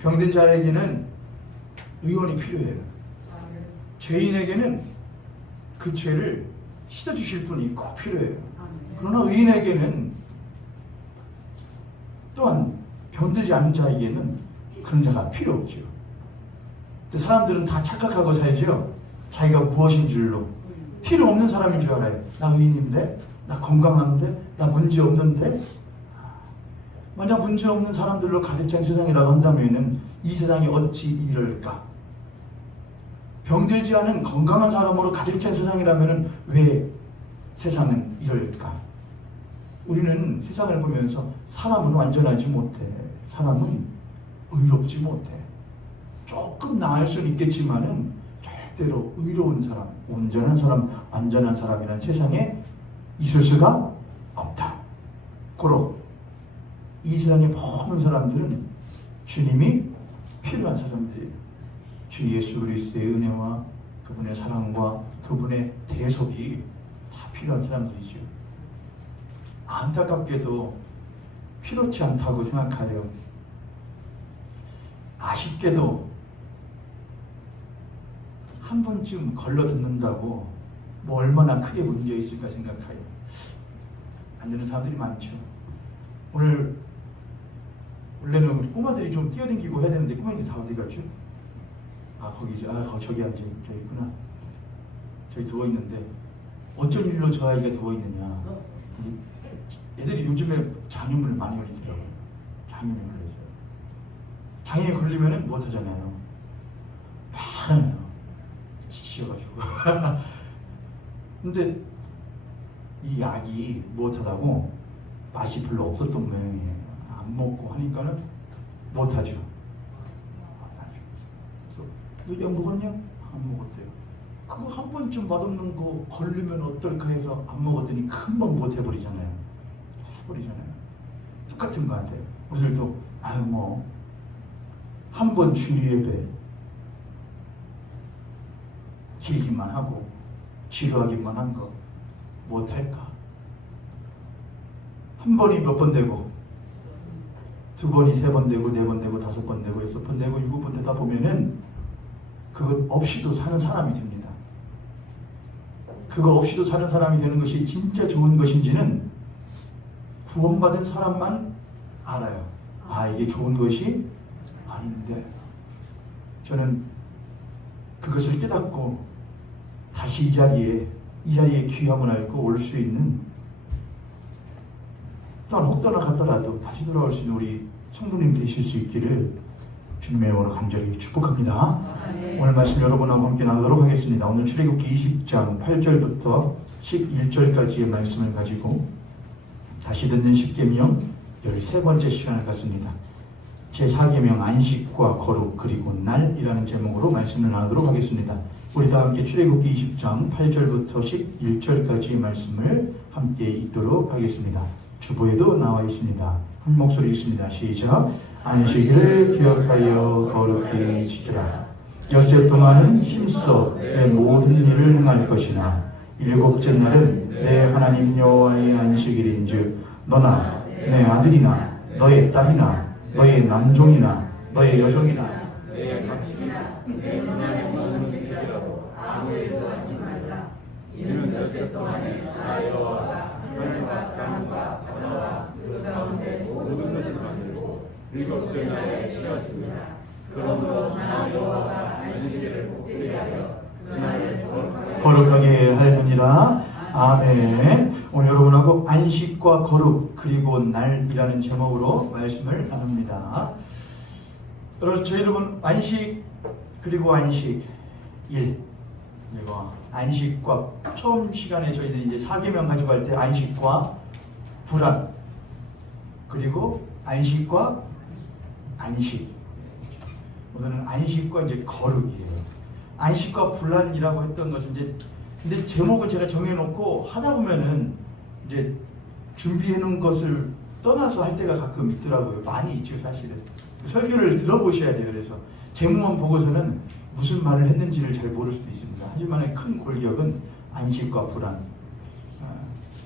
병든 자에게는 의원이 필요해요. 죄인에게는 그 죄를 씻어주실 분이 꼭 필요해요. 그러나 의인에게는 또한 병들지 않은 자에게는 그런 자가 필요 없죠. 사람들은 다 착각하고 살죠. 자기가 무엇인 줄로. 필요 없는 사람인 줄 알아요. 나 의인인데, 나 건강한데, 나 문제 없는데. 만약 문제 없는 사람들로 가득 찬 세상이라고 한다면 이 세상이 어찌 이럴까? 병들지 않은 건강한 사람으로 가득 찬 세상이라면 왜 세상은 이럴까? 우리는 세상을 보면서 사람은 완전하지 못해. 사람은 의롭지 못해. 조금 나을 수는 있겠지만은 절대로 의로운 사람, 온전한 사람, 완전한 사람이란 세상에 있을 수가 없다. 고로 이 세상의 모든 사람들은 주님이 필요한 사람들이에요. 주 예수 그리스도의 은혜와 그분의 사랑과 그분의 대속이 다 필요한 사람들이죠. 안타깝게도 필요치 않다고 생각하여 아쉽게도 한 번쯤 걸러 듣는다고 뭐 얼마나 크게 문제 있을까 생각하여 안 되는 사람들이 많죠. 원래는 우리 꼬마들이 좀 뛰어다니고 해야 되는데 꼬마들이 다 어디 갔죠? 거기죠. 저기 앉아 있구나. 저기 누워 있는데 어쩐 일로 저 아이가 누워 있느냐. 애들이 요즘에 장애물을 많이 걸리더라고요. 장애물 걸려서. 장애에 걸리면은 못 하잖아요. 막 하잖아요. 지쳐가지고. 근데 이 약이 못하다고 맛이 별로 없었던 모양이에요. 안 먹고 하니까는 못하죠. 그래서 너 약 먹었냐? 안 먹었대요. 그거 한 번쯤 맛없는 거 걸리면 어떨까 해서 안 먹었더니 금방 못해버리잖아요. 해버리잖아요. 똑같은 거 같아요. 우리들도 한 번 주일 예배 길기만 하고 지루하기만 한 거 못할까? 한 번이 몇 번 되고 두 번이 세 번 되고 네 번 되고 다섯 번 되고 여섯 번 되고 일곱 번 되다 보면은 그것 없이도 사는 사람이 됩니다. 그거 없이도 사는 사람이 되는 것이 진짜 좋은 것인지는 구원받은 사람만 알아요. 이게 좋은 것이 아닌데 저는 그것을 깨닫고 다시 이 자리에 귀함을 알고 올 수 있는 또한 혹 떠나갔더라도 다시 돌아올 수 있는 우리 성도님 되실 수 있기를 주님의 이름으로 간절히 축복합니다. 오늘 말씀 여러분하고 함께 나누도록 하겠습니다. 오늘 출애굽기 20장 8절부터 11절까지의 말씀을 가지고 다시 듣는 십계명 13번째 시간을 갖습니다. 제4계명 안식과 거룩 그리고 날이라는 제목으로 말씀을 나누도록 하겠습니다. 우리 다 함께 출애굽기 20장 8절부터 11절까지의 말씀을 함께 읽도록 하겠습니다. 주보에도 나와 있습니다. 한 목소리 읽습니다. 시작. 안식일을 기억하여 거룩히 지키라. 엿새 동안은 힘써 내 모든 일을 행할 것이나 일곱째 날은 내 하나님 여호와의 안식일인즉 너나 내 아들이나 너의 딸이나 너의 남종이나 너의 여종이나 너의 가축이나 내 눈안에 모든 것이라도 아무 일도 하지 말라. 이는 엿새 동안에 나 여호와가 하늘과 땅과 바다와 그 가운데 모든 것을 만들고 일곱째 날에 쉬었습니다. 그러므로 나 여호와가 안식일을 복되게 하여 그날을 거룩하게 하였느니라. 아멘. 오늘 여러분하고 안식과 거룩 그리고 날이라는 제목으로 말씀을 나눕니다. 저희 여러분 안식 그리고 안식일 그리고 안식과 처음 시간에 저희들이 이제 4계명 가지고 갈 때 안식과 불안 그리고 안식과 안식 오늘은 안식과 이제 거룩이에요. 안식과 불안이라고 했던 것은 이제 근데 제목을 제가 정해놓고 하다 보면은 이제 준비해 놓은 것을 떠나서 할 때가 가끔 있더라고요. 많이 있죠, 사실은. 설교를 들어보셔야 돼요. 그래서 제목만 보고서는 무슨 말을 했는지를 잘 모를 수도 있습니다. 하지만 큰 골격은 안식과 불안.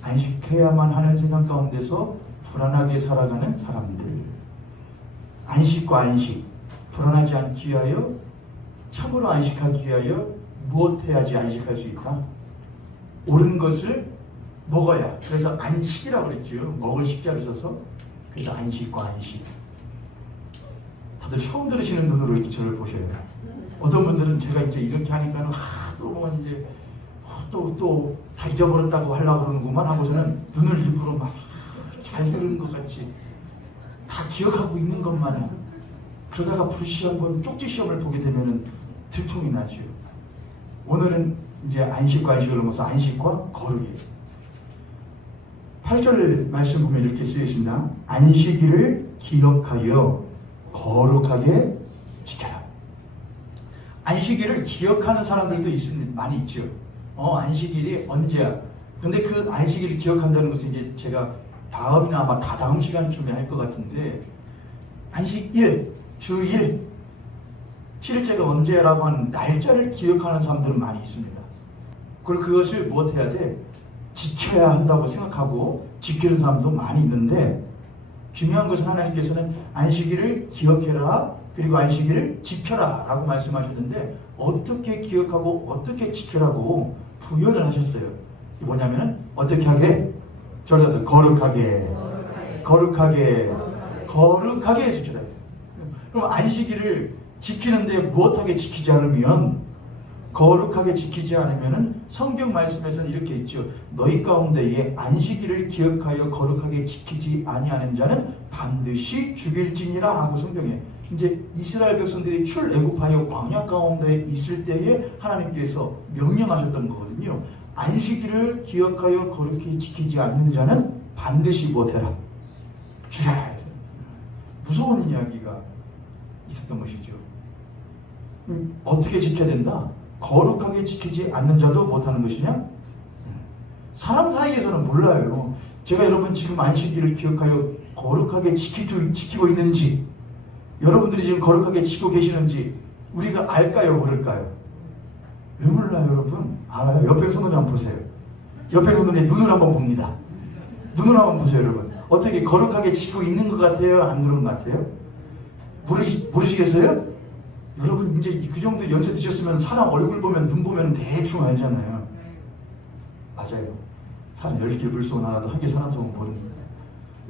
안식해야만 하는 세상 가운데서 불안하게 살아가는 사람들. 안식과 안식. 불안하지 않기 위하여, 참으로 안식하기 위하여 무엇 해야지 안식할 수 있다? 옳은 것을 먹어야. 그래서 안식이라고 그랬죠. 먹을 식자를 써서. 그래서 안식과 안식. 다들 처음 들으시는 눈으로 이렇게 저를 보셔요. 어떤 분들은 제가 이제 이렇게 하니까는 또 이제 또 다 잊어버렸다고 하려고 그러는구만 하고서는 눈을 일부러 막 잘 들은 것 같이 다 기억하고 있는 것마냥, 그러다가 불시한번 쪽지 시험을 보게 되면은 들통이 나죠. 오늘은 이제 안식과 안식을 넘어서 안식과 거룩이에요. 8절 말씀 보면 이렇게 쓰여 있습니다. 안식일을 기억하여 거룩하게 지켜라. 안식일을 기억하는 사람들도 많이 있죠. 안식일이 언제야? 근데 그 안식일을 기억한다는 것은 이제 제가 다음이나 아마 다다음 시간쯤에 할 것 같은데, 안식일, 주일, 7일째가 언제라고 하는 날짜를 기억하는 사람들은 많이 있습니다. 그리고 그것을 무엇해야 돼? 지켜야 한다고 생각하고 지키는 사람도 많이 있는데, 중요한 것은 하나님께서는 안식일을 기억해라, 그리고 안식일을 지켜라 라고 말씀하셨는데, 어떻게 기억하고 어떻게 지켜라고 부연을 하셨어요. 뭐냐면은 어떻게 하게? 저를 거룩하게 지켜라. 그럼 안식일을 지키는데 무엇하게 지키지 않으면, 거룩하게 지키지 않으면은 성경 말씀에서는 이렇게 있죠. 너희 가운데에 안식일을 기억하여 거룩하게 지키지 아니하는 자는 반드시 죽일지니라 라고 성경에, 이제 이스라엘 백성들이 출애굽하여 광야 가운데 있을 때에 하나님께서 명령하셨던 거거든요. 안식일을 기억하여 거룩히 지키지 않는 자는 반드시 못해라, 죽여라. 무서운 이야기가 있었던 것이죠. 어떻게 지켜야 된다? 거룩하게 지키지 않는 자도 못하는 것이냐? 사람 사이에서는 몰라요. 제가 여러분 지금 안식일을 기억하여 거룩하게 지키고 있는지, 여러분들이 지금 거룩하게 지키고 계시는지 우리가 알까요? 모를까요? 왜 몰라요, 여러분? 알아요. 옆에 손을 한번 보세요. 옆에 손을 눈을 한번 봅니다. 눈을 한번 보세요, 여러분. 어떻게 거룩하게 지키고 있는 것 같아요? 안 그런 것 같아요? 모르시겠어요? 여러분 이제 그 정도 연세 드셨으면 사람 얼굴 보면, 눈 보면 대충 알잖아요. 맞아요. 사람 10개 물속 하나도 한 개 사람 속은 모릅니다.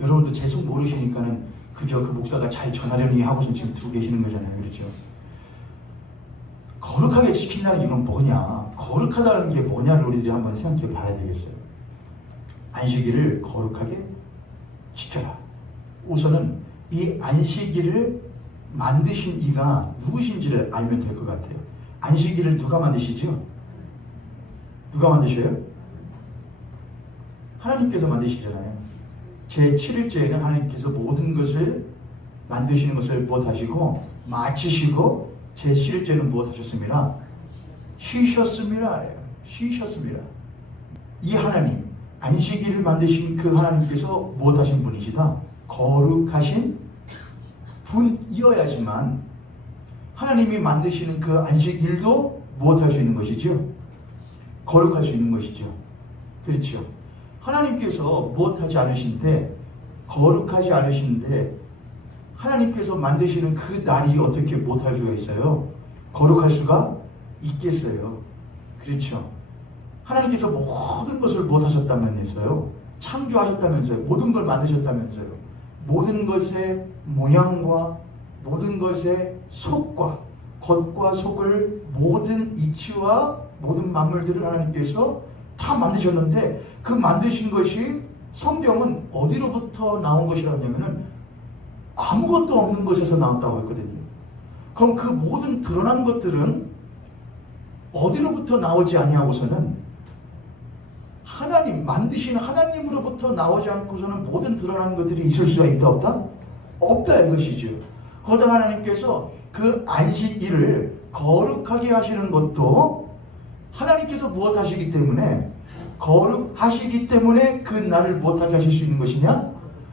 여러분도 제 속 모르시니까는 그저 그 목사가 잘 전하려니 하고서 지금 듣고 계시는 거잖아요. 그렇죠? 거룩하게 지킨다는 이건 뭐냐? 거룩하다는 게 뭐냐를 우리들이 한번 생각해 봐야 되겠어요. 안식일을 거룩하게 지켜라. 우선은 이 안식일을 만드신 이가 누구신지를 알면 될 것 같아요. 안식일을 누가 만드시죠? 누가 만드셔요? 하나님께서 만드시잖아요. 제 7일째에는 하나님께서 모든 것을 만드시는 것을 무엇하시고 마치시고, 제 7일째는 무엇하셨습니다? 쉬셨습니다. 쉬셨습니다. 이 하나님, 안식일을 만드신 그 하나님께서 무엇하신 분이시다? 거룩하신 분이어야지만 하나님이 만드시는 그 안식일도 무엇할 수 있는 것이죠? 거룩할 수 있는 것이죠. 그렇죠? 하나님께서 무엇하지 않으신데, 거룩하지 않으신데 하나님께서 만드시는 그 날이 어떻게 못할 수가 있어요? 거룩할 수가 있겠어요. 그렇죠? 하나님께서 모든 것을 못하셨다면서요. 창조하셨다면서요. 모든 걸 만드셨다면서요. 모든 것의 모양과 모든 것의 속과 겉과 속을, 모든 이치와 모든 만물들을 하나님께서 다 만드셨는데, 그 만드신 것이 성경은 어디로부터 나온 것이라고 하냐면은 아무것도 없는 것에서 나왔다고 했거든요. 그럼 그 모든 드러난 것들은 어디로부터 나오지 아니하고서는 하나님, 만드신 하나님으로부터 나오지 않고서는 모든 드러나는 것들이 있을 수가 있다 없다? 없다 이것이죠. 거기다 하나님께서 그 안식일을 거룩하게 하시는 것도 하나님께서 무엇하시기 때문에, 거룩하시기 때문에 그 날을 무엇하게 하실 수 있는 것이냐?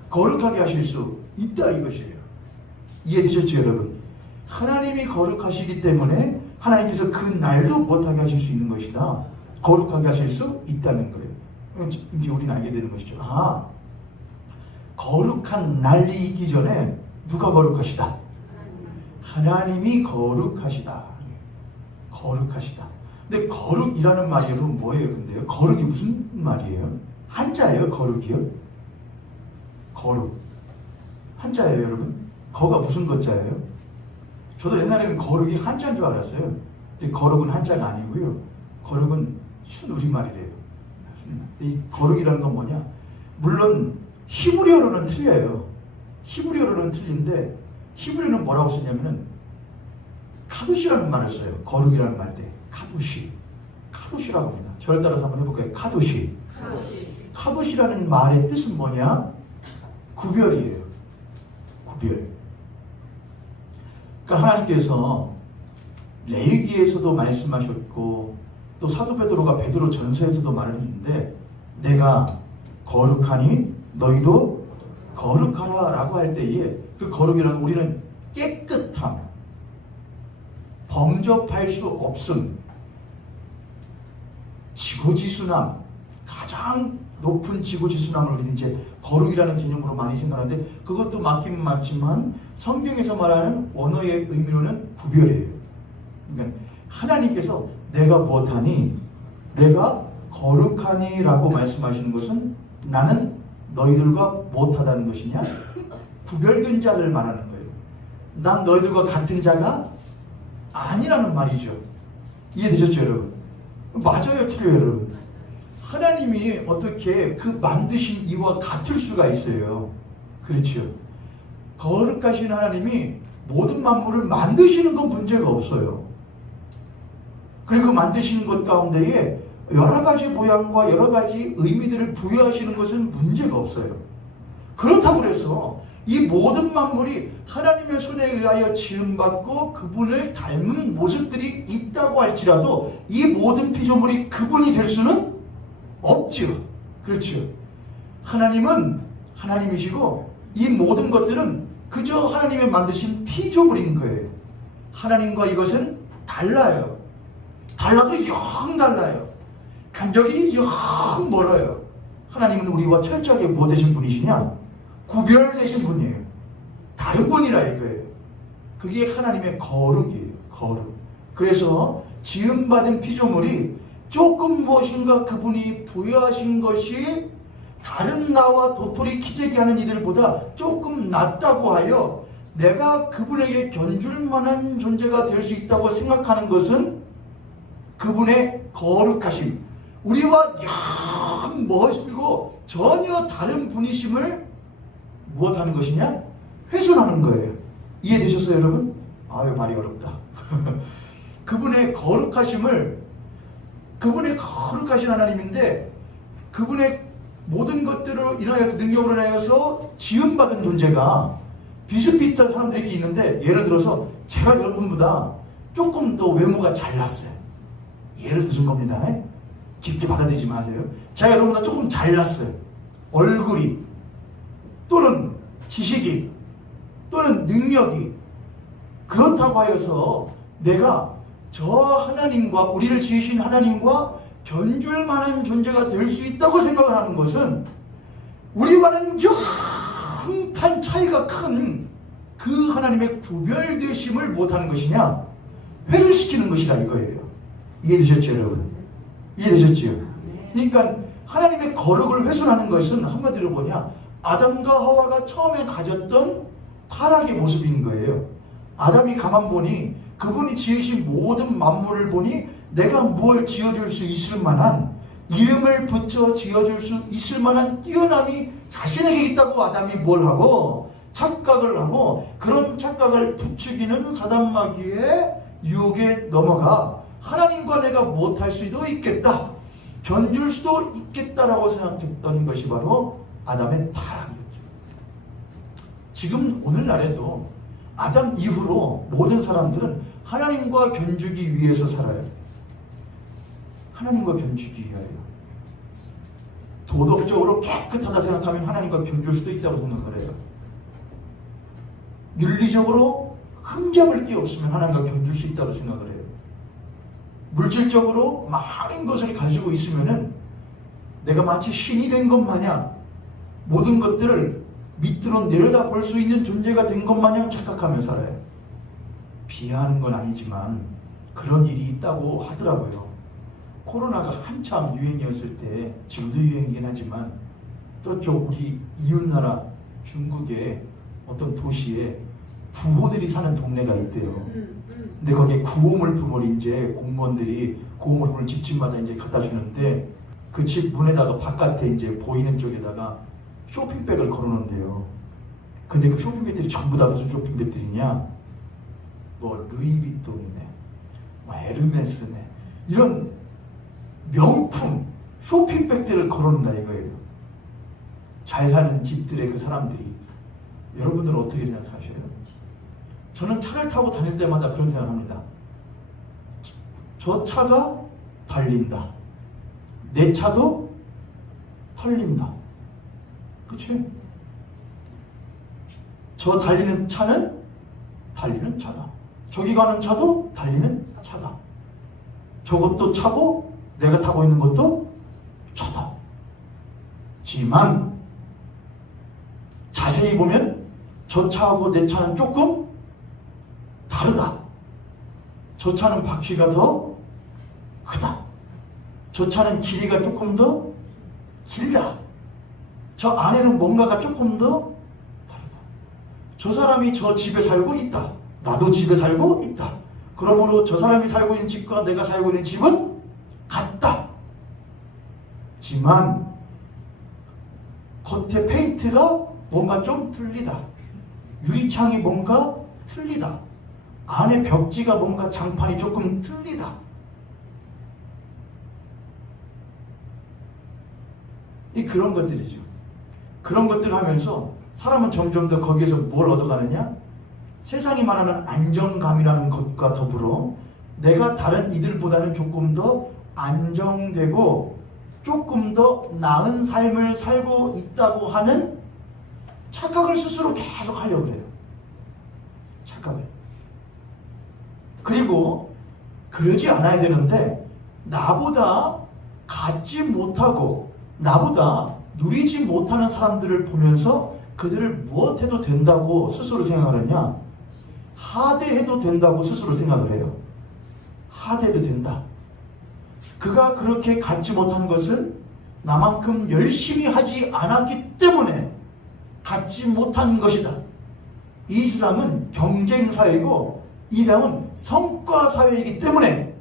거룩하게 하실 수 있다 이것이에요. 이해되셨죠 여러분? 하나님이 거룩하시기 때문에 하나님께서 그 날도 무엇하게 하실 수 있는 것이다. 거룩하게 하실 수 있다는 거예요. 이제 우리는 알게 되는 것이죠. 거룩한 날이 있기 전에 누가 거룩하시다? 하나님이 거룩하시다. 거룩하시다. 근데 거룩이라는 말이 여러분 뭐예요? 근데요? 거룩이 무슨 말이에요? 한자예요? 거룩이요? 거룩. 한자예요, 여러분? 거가 무슨 거자예요? 저도 옛날에는 거룩이 한자인 줄 알았어요. 근데 거룩은 한자가 아니고요. 거룩은 순우리말이래요. 이 거룩이라는 건 뭐냐? 물론 히브리어로는 틀려요. 히브리어로는 틀린데 히브리어는 뭐라고 쓰냐면은 카도시라는 말을 써요. 거룩이라는 말 때. 카도시라고 합니다. 저를 따라서 한번 해볼까요? 카도시. 카도시라는 말의 뜻은 뭐냐? 구별이에요. 구별. 그러니까 하나님께서 레위기에서도 말씀하셨고 또 사도 베드로가 베드로 전서에서도 말을 했는데 내가 거룩하니 너희도 거룩하라 라고 할 때에 그 거룩이라는 우리는 깨끗함, 범접할 수 없음, 지고지순함, 가장 높은 지고지순함을 우리는 이제 거룩이라는 개념으로 많이 생각하는데 그것도 맞긴 맞지만 성경에서 말하는 언어의 의미로는 구별이에요. 그러니까 하나님께서 내가 무엇하니? 내가 거룩하니 라고 말씀하시는 것은 나는 너희들과 무엇하다는 것이냐? 구별된 자를 말하는 거예요. 난 너희들과 같은 자가 아니라는 말이죠. 이해되셨죠, 여러분? 맞아요, 틀려요, 여러분? 하나님이 어떻게 그 만드신 이와 같을 수가 있어요. 그렇죠. 거룩하신 하나님이 모든 만물을 만드시는 건 문제가 없어요. 그리고 만드시는 것 가운데에 여러 가지 모양과 여러 가지 의미들을 부여하시는 것은 문제가 없어요. 그렇다고 해서 이 모든 만물이 하나님의 손에 의하여 지음받고 그분을 닮은 모습들이 있다고 할지라도 이 모든 피조물이 그분이 될 수는 없죠. 그렇죠. 하나님은 하나님이시고 이 모든 것들은 그저 하나님의 만드신 피조물인 거예요. 하나님과 이것은 달라요. 달라도 영 달라요. 간격이 영 멀어요. 하나님은 우리와 철저하게 뭐 되신 분이시냐? 구별되신 분이에요. 다른 분이라 이거예요. 그게 하나님의 거룩이에요. 거룩. 그래서 지음받은 피조물이 조금 무엇인가 그분이 부여하신 것이 다른 나와 도토리 키재기 하는 이들보다 조금 낫다고 하여 내가 그분에게 견줄 만한 존재가 될 수 있다고 생각하는 것은 그분의 거룩하심, 우리와 영 멋지고 전혀 다른 분이심을 무엇하는 것이냐? 훼손하는 거예요. 이해되셨어요, 여러분? 아유, 말이 어렵다. 그분의 거룩하심을, 그분의 거룩하신 하나님인데 그분의 모든 것들로 인하여서, 능력으로 인하여서 지음받은 존재가 비슷비슷한 사람들이 있는데, 예를 들어서 제가 여러분보다 조금 더 외모가 잘났어요. 예를 들은 겁니다. 깊게 받아들이지 마세요. 제가 여러분보다 조금 잘났어요. 얼굴이, 또는 지식이, 또는 능력이. 그렇다고 하여서 내가 저 하나님과, 우리를 지으신 하나님과 견줄 만한 존재가 될 수 있다고 생각을 하는 것은 우리와는 영판 차이가 큰 그 하나님의 구별되심을 못하는 것이냐? 훼손시키는 것이다 이거예요. 이해되셨죠, 여러분? 이해되셨죠? 그러니까 하나님의 거룩을 훼손하는 것은 한마디로 뭐냐? 아담과 하와가 처음에 가졌던 타락의 모습인 거예요. 아담이 가만 보니 그분이 지으신 모든 만물을 보니 내가 무엇을 지어줄 수 있을 만한, 이름을 붙여 지어줄 수 있을 만한 뛰어남이 자신에게 있다고 아담이 뭘 하고? 착각을 하고, 그런 착각을 부추기는 사단마귀의 유혹에 넘어가 하나님과 내가 무엇할 수도 있겠다, 견줄 수도 있겠다라고 생각했던 것이 바로 아담의 타락이었죠. 지금 오늘날에도 아담 이후로 모든 사람들은 하나님과 견주기 위해서 살아요. 하나님과 견주기 위하여. 도덕적으로 깨끗하다 생각하면 하나님과 견줄 수도 있다고 생각을 해요. 윤리적으로 흠잡을 게 없으면 하나님과 견줄 수 있다고 생각을 해요. 물질적으로 많은 것을 가지고 있으면은 내가 마치 신이 된 것 마냥 모든 것들을 밑으로 내려다 볼 수 있는 존재가 된 것 마냥 착각하며 살아요. 비하하는 건 아니지만 그런 일이 있다고 하더라고요. 코로나가 한참 유행이었을 때, 지금도 유행이긴 하지만 저쪽 우리 이웃나라 중국의 어떤 도시에 부호들이 사는 동네가 있대요. 근데 거기에 구호물품을 이제 공무원들이 구호물품을 집집마다 이제 갖다 주는데 그 집 문에다가 바깥에 이제 보이는 쪽에다가 쇼핑백을 걸어놓는데요. 근데 그 쇼핑백들이 전부 다 무슨 쇼핑백들이냐? 뭐 루이비통이네, 뭐 에르메스네, 이런 명품 쇼핑백들을 걸어놓는다 이거예요. 잘 사는 집들의 그 사람들이. 여러분들은 어떻게 생각하셔요? 저는 차를 타고 다닐 때마다 그런 생각합니다. 저 차가 달린다. 내 차도 털린다. 그치? 저 달리는 차는 달리는 차다. 저기 가는 차도 달리는 차다. 저것도 차고 내가 타고 있는 것도 차다. 지만 자세히 보면 저 차하고 내 차는 조금 다르다. 저 차는 바퀴가 더 크다. 저 차는 길이가 조금 더 길다. 저 안에는 뭔가가 조금 더 다르다. 저 사람이 저 집에 살고 있다. 나도 집에 살고 있다. 그러므로 저 사람이 살고 있는 집과 내가 살고 있는 집은 같다. 지만 겉에 페인트가 뭔가 좀 틀리다. 유리창이 뭔가 틀리다. 안에 벽지가 뭔가 장판이 조금 틀리다. 그런 것들이죠. 그런 것들을 하면서 사람은 점점 더 거기에서 뭘 얻어가느냐? 세상이 말하는 안정감이라는 것과 더불어 내가 다른 이들보다는 조금 더 안정되고 조금 더 나은 삶을 살고 있다고 하는 착각을 스스로 계속 하려고 해요. 착각을. 그리고 그러지 않아야 되는데 나보다 갖지 못하고 나보다 누리지 못하는 사람들을 보면서 그들을 무엇해도 된다고 스스로 생각하느냐? 하대해도 된다고 스스로 생각을 해요. 하대해도 된다. 그가 그렇게 갖지 못한 것은 나만큼 열심히 하지 않았기 때문에 갖지 못한 것이다. 이 세상은 경쟁사회이고 이 세상은 성과사회이기 때문에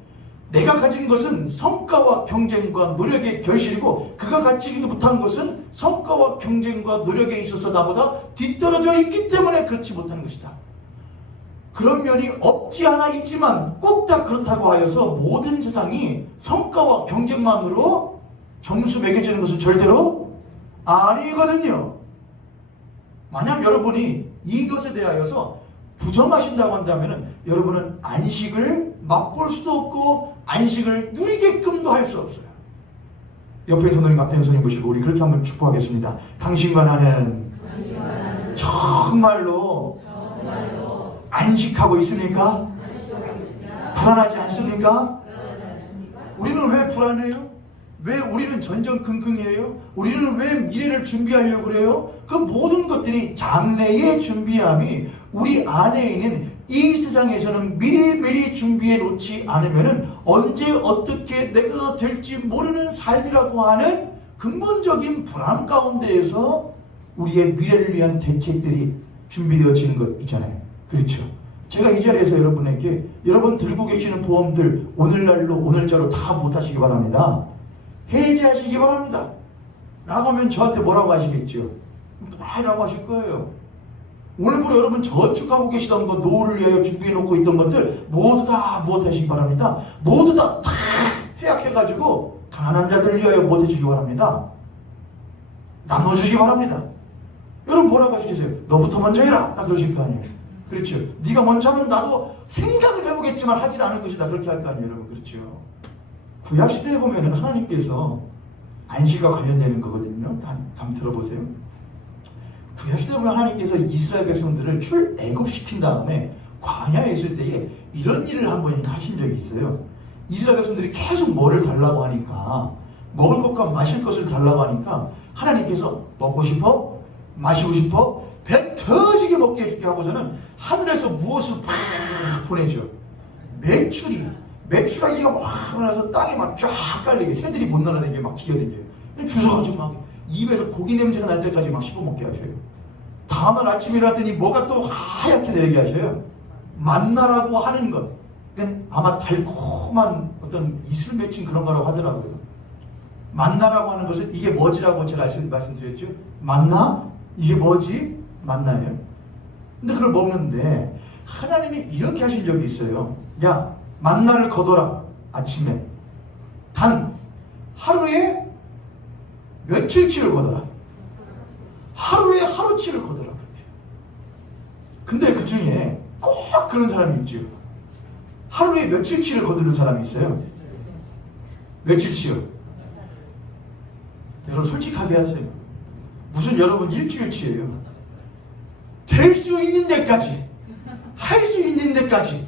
내가 가진 것은 성과와 경쟁과 노력의 결실이고 그가 갖지 못한 것은 성과와 경쟁과 노력에 있어서 나보다 뒤떨어져 있기 때문에 그렇지 못한 것이다. 그런 면이 없지 않아 있지만 꼭 다 그렇다고 하여서 모든 세상이 성과와 경쟁만으로 점수 매겨지는 것은 절대로 아니거든요. 만약 여러분이 이것에 대하여서 부정하신다고 한다면 여러분은 안식을 맛볼 수도 없고 안식을 누리게끔도 할 수 없어요. 옆에 손님 앞에 손님 보시고 우리 그렇게 한번 축복하겠습니다. 당신과 나는 정말로 안식하고 있습니까? 불안하지 않습니까? 우리는 왜 불안해요? 왜 우리는 전전긍긍해요? 우리는 왜 미래를 준비하려고 그래요? 그 모든 것들이 장래의 준비함이 우리 안에 있는 이 세상에서는 미리미리 준비해 놓지 않으면 언제 어떻게 내가 될지 모르는 삶이라고 하는 근본적인 불안 가운데에서 우리의 미래를 위한 대책들이 준비되어지는 것 있잖아요. 그렇죠? 제가 이 자리에서 여러분에게 여러분 들고 계시는 보험들 오늘날로 오늘자로 다 못하시기 바랍니다. 해지하시기 바랍니다. 라고 하면 저한테 뭐라고 하시겠죠? 뭐라고 하실 거예요. 오늘부로 여러분 저축하고 계시던 거 노후를 위하여 준비해놓고 있던 것들 모두 다 못하시기 바랍니다. 모두 다 해약해가지고 가난한 자들을 위하여 못해주시기 바랍니다. 나눠주시기 바랍니다. 여러분 뭐라고 하시겠어요? 너부터 먼저 해라. 딱 그러실 거 아니에요. 그렇죠. 네가 먼저 하면 나도 생각을 해보겠지만 하진 않을 것이다. 그렇게 할 거 아니에요. 여러분 그렇죠. 구약시대에 보면은 하나님께서 안식과 관련되는 거거든요. 한번 들어보세요. 구약시대에 보면 하나님께서 이스라엘 백성들을 출애굽시킨 다음에 광야에 있을 때에 이런 일을 한번 하신 적이 있어요. 이스라엘 백성들이 계속 뭐를 달라고 하니까 먹을 것과 마실 것을 달라고 하니까 하나님께서 먹고 싶어? 마시고 싶어? 배 터지게 먹게 해줄게 하고서는 하늘에서 무엇을 팍 보내줘. 메추라기가 막 나서 땅에 막 쫙 깔리게, 새들이 못 날아다니게 막 기어다니게, 주워가지고 막 입에서 고기 냄새가 날 때까지 막 씹어먹게 하셔요. 다음날 아침에 일어났더니 뭐가 또 하얗게 내리게 하셔요. 만나라고 하는 것, 그러니까 아마 달콤한 어떤 이슬 맺힌 그런 거라고 하더라고요. 만나라고 하는 것은 이게 뭐지라고 제가 말씀드렸죠. 만나? 이게 뭐지? 만나예요. 근데 그걸 먹는데 하나님이 이렇게 하신 적이 있어요. 야, 만나를 거둬라. 아침에 단 하루에 며칠치를 거둬라. 하루에 하루치를 거둬라. 근데 그 중에 꼭 그런 사람이 있죠. 하루에 며칠치를 거두는 사람이 있어요. 며칠치요? 여러분 솔직하게 하세요. 무슨 여러분 일주일치예요. 될 수 있는 데까지, 할 수 있는 데까지,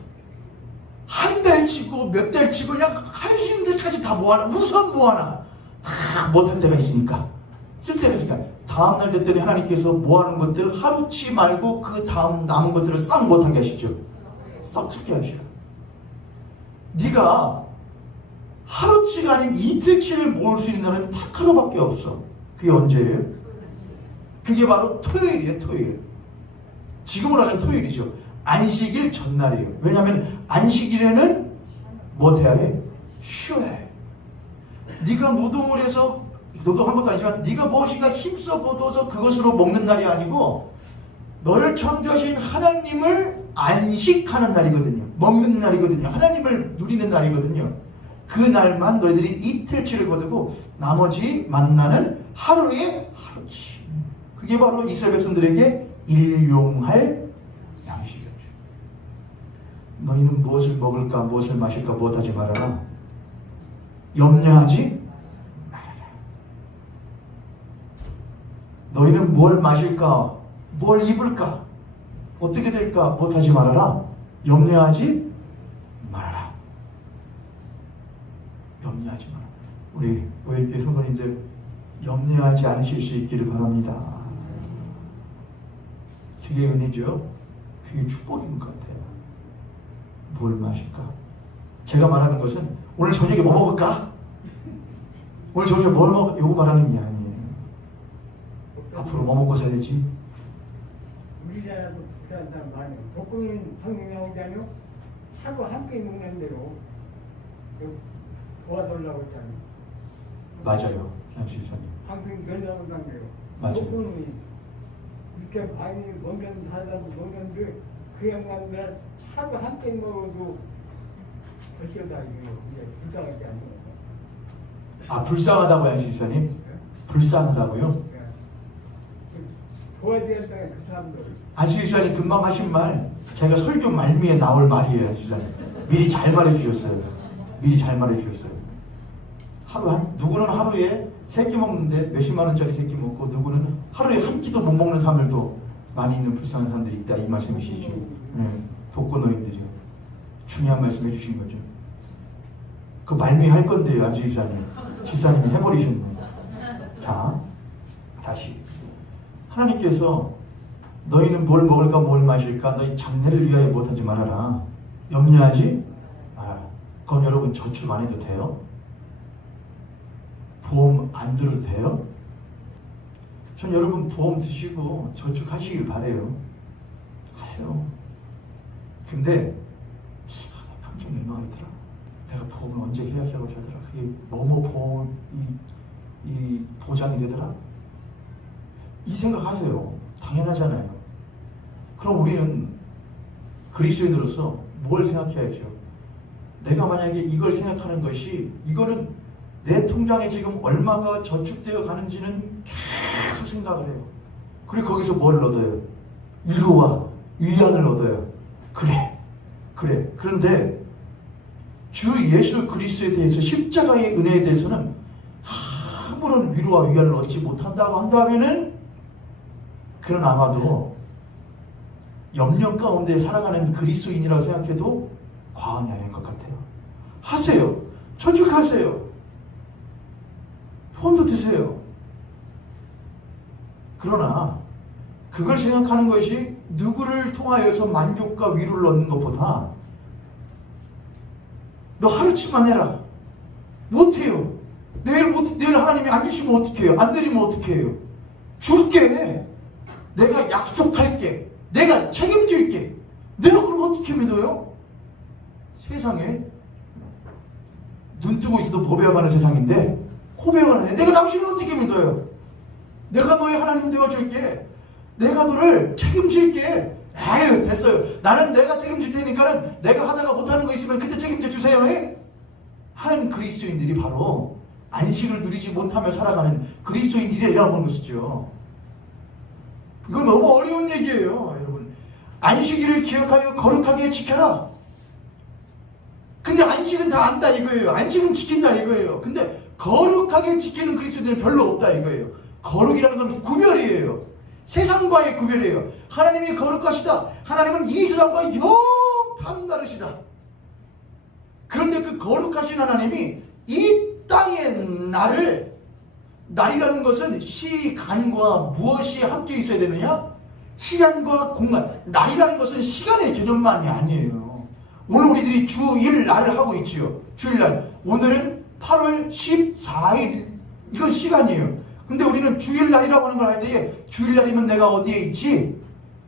한 달치고 몇 달치고 그냥 할 수 있는 데까지 다 모아놔. 우선 모아놔. 다 못할 때가 있으니까, 쓸 때가 있으니까, 다음날 됐더니 하나님께서 모아놓은 것들 하루치 말고 그 다음 남은 것들을 싹 못하게 하시죠. 썩게 하셔요. 네가 하루치가 아닌 이틀치를 모을 수 있는 날은 딱 하루밖에 없어. 그게 언제예요? 그게 바로 토요일이에요. 토요일. 지금으로 하자면 토요일이죠. 안식일 전날이에요. 왜냐하면 안식일에는 뭐 해야 해? 쉬어야 해. 네가 노동을 해서, 노동한 것도 아니지만 네가 무엇인가 힘써 걷어서 그것으로 먹는 날이 아니고 너를 창조하신 하나님을 안식하는 날이거든요. 먹는 날이거든요. 하나님을 누리는 날이거든요. 그 날만 너희들이 이틀치를 거두고 나머지 만나는 하루에 하루치. 그게 바로 이스라엘 백성들에게 일용할 양식이었죠. 너희는 무엇을 먹을까, 무엇을 마실까, 무엇하지 말아라. 염려하지 말아라. 너희는 뭘 마실까, 뭘 입을까, 어떻게 될까, 무엇하지 말아라. 염려하지 말아라. 염려하지 마라. 우리 오일교회 성도님들 염려하지 않으실 수 있기를 바랍니다. 그게 은혜죠. 그게 축복인 것 같아요. 뭘 마실까? 제가 말하는 것은 오늘 저녁에 뭐 먹을까? 오늘 저녁에 뭘 먹을까? 이거 말하는 게 아니에요. 앞으로 뭐 먹고 살지? 우리나라도 그런 사람 많아요. 독거노인 성명장이요 하루 한 끼 먹는 대로 도와달라고 했잖아요. 맞아요, 양수이사님. 방금 연락을 한대요. 맞아요. 독거노인 이렇게 많이 먹는 사람도 먹는데 그 양반들 하루 한 끼 먹어도 거시하다 이거 이제 불쌍하지 않나요? 아, 불쌍하다고 양수이사님? 불쌍하다고요? 도와줘야 돼, 그 사람들. 안수이사님 금방 하신 말, 제가 설교 말미에 나올 말이에요, 안수이사님. 미리 잘 말해주셨어요. 미리 잘 말해주셨어요. 누구는 하루에 3끼 먹는데 몇십만 원짜리 3끼 먹고, 누구는 하루에 한 끼도 못 먹는 사람들도 많이 있는 불쌍한 사람들이 있다, 이 말씀이시죠. 네, 독거노인들이요. 중요한 말씀 해주신 거죠. 그 말미 할 건데요, 안수이사님. 집사님이 해버리셨네. 자, 다시. 하나님께서 너희는 뭘 먹을까, 뭘 마실까, 너희 장래를 위하여 못하지 말아라. 염려하지 말아라. 그럼 여러분 저축 안 해도 돼요? 보험 안 들어도 돼요? 전 여러분 보험 드시고 저축하시길 바래요. 하세요. 근데 평생 얼마가 있더라? 내가 보험을 언제 해야지라고 하더라? 그게 뭐뭐 보험이 이 보장이 되더라? 이 생각하세요. 당연하잖아요. 그럼 우리는 그리스도인으로서 뭘 생각해야죠? 내가 만약에 이걸 생각하는 것이, 이거는 내 통장에 지금 얼마가 저축되어 가는지는 계속 생각을 해요. 그리고 거기서 뭘 얻어요? 위로와 위안을 얻어요. 그래. 그런데 주 예수 그리스도에 대해서, 십자가의 은혜에 대해서는 아무런 위로와 위안을 얻지 못한다고 한다면은, 그는 아마도 염려 가운데 살아가는 그리스도인이라고 생각해도 과언이 아닐 것 같아요. 하세요. 저축하세요. 보험도 드세요. 그러나 그걸 생각하는 것이 누구를 통하여서 만족과 위로를 얻는 것보다 너 하루치만 해라. 못해요. 내일 하나님이 안 주시면 어떡해요? 안 드리면 어떡해요? 줄게. 내가 약속할게. 내가 책임질게. 내가 그걸 어떻게 믿어요? 세상에 눈 뜨고 있어도 보배워가는 세상인데 코배워가는 내가 당신을 어떻게 믿어요? 내가 너의 하나님 되어줄게. 내가 너를 책임질게. 에휴 됐어요. 나는 내가 책임질 테니까는 내가 하다가 못하는 거 있으면 그때 책임져 주세요. 하는 그리스도인들이 바로 안식을 누리지 못하며 살아가는 그리스도인들이라고 하는 것이죠. 이건 너무 어려운 얘기예요, 여러분. 안식일을 기억하여 거룩하게 지켜라. 근데 안식은 다 안다 이거예요. 안식은 지킨다 이거예요. 근데 거룩하게 지키는 그리스도인들은 별로 없다 이거예요. 거룩이라는 건 구별이에요. 세상과의 구별이에요. 하나님이 거룩하시다. 하나님은 이 세상과 영판 다르시다. 그런데 그 거룩하신 하나님이 이 땅의 날이라는 것은 시간과 무엇이 함께 있어야 되느냐? 시간과 공간. 날이라는 것은 시간의 개념만이 아니에요. 오늘 우리들이 주일날을 하고 있지요. 주일날. 오늘은 8월 14일. 이건 시간이에요. 근데 우리는 주일날이라고 하는 걸 할 때에 주일날이면 내가 어디에 있지?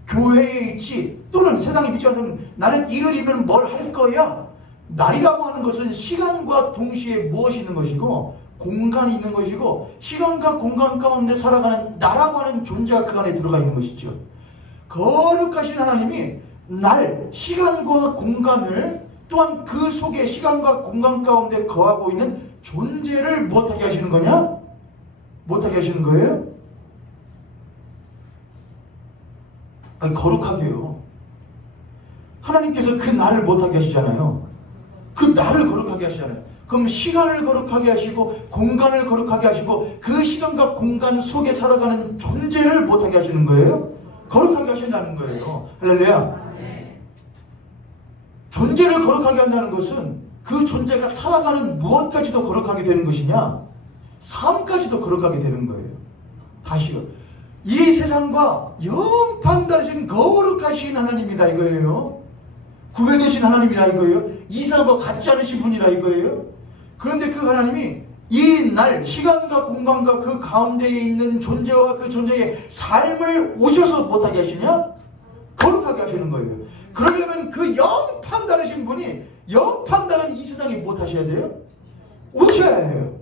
교회에 있지? 또는 세상에 미치지 않는 나는 일요일이면 뭘 할 거야? 날이라고 하는 것은 시간과 동시에 무엇이 있는 것이고 공간이 있는 것이고 시간과 공간 가운데 살아가는 나라고 하는 존재가 그 안에 들어가 있는 것이죠. 거룩하신 하나님이 날, 시간과 공간을 또한 그 속에 시간과 공간 가운데 거하고 있는 존재를 못하게 하시는 거냐? 못하게 하시는 거예요? 아니, 거룩하게요. 하나님께서 그 날을 못하게 하시잖아요. 그 날을 거룩하게 하시잖아요. 그럼 시간을 거룩하게 하시고 공간을 거룩하게 하시고 그 시간과 공간 속에 살아가는 존재를 못하게 하시는 거예요? 거룩하게 하신다는 거예요. 할렐루야. 존재를 거룩하게 한다는 것은 그 존재가 살아가는 무엇까지도 거룩하게 되는 것이냐? 삶까지도 거룩하게 되는 거예요. 다시요. 이 세상과 영판 다르신 거룩하신 하나님이다 이거예요. 구별되신 하나님이라 이거예요. 이상과 같지 않으신 분이라 이거예요. 그런데 그 하나님이 이 날 시간과 공간과 그 가운데에 있는 존재와 그 존재의 삶을 오셔서 못하게 하시냐? 거룩하게 하시는 거예요. 그러려면 그 영판 다르신 분이 영판 다른 이 세상에 못하셔야 돼요? 오셔야 해요.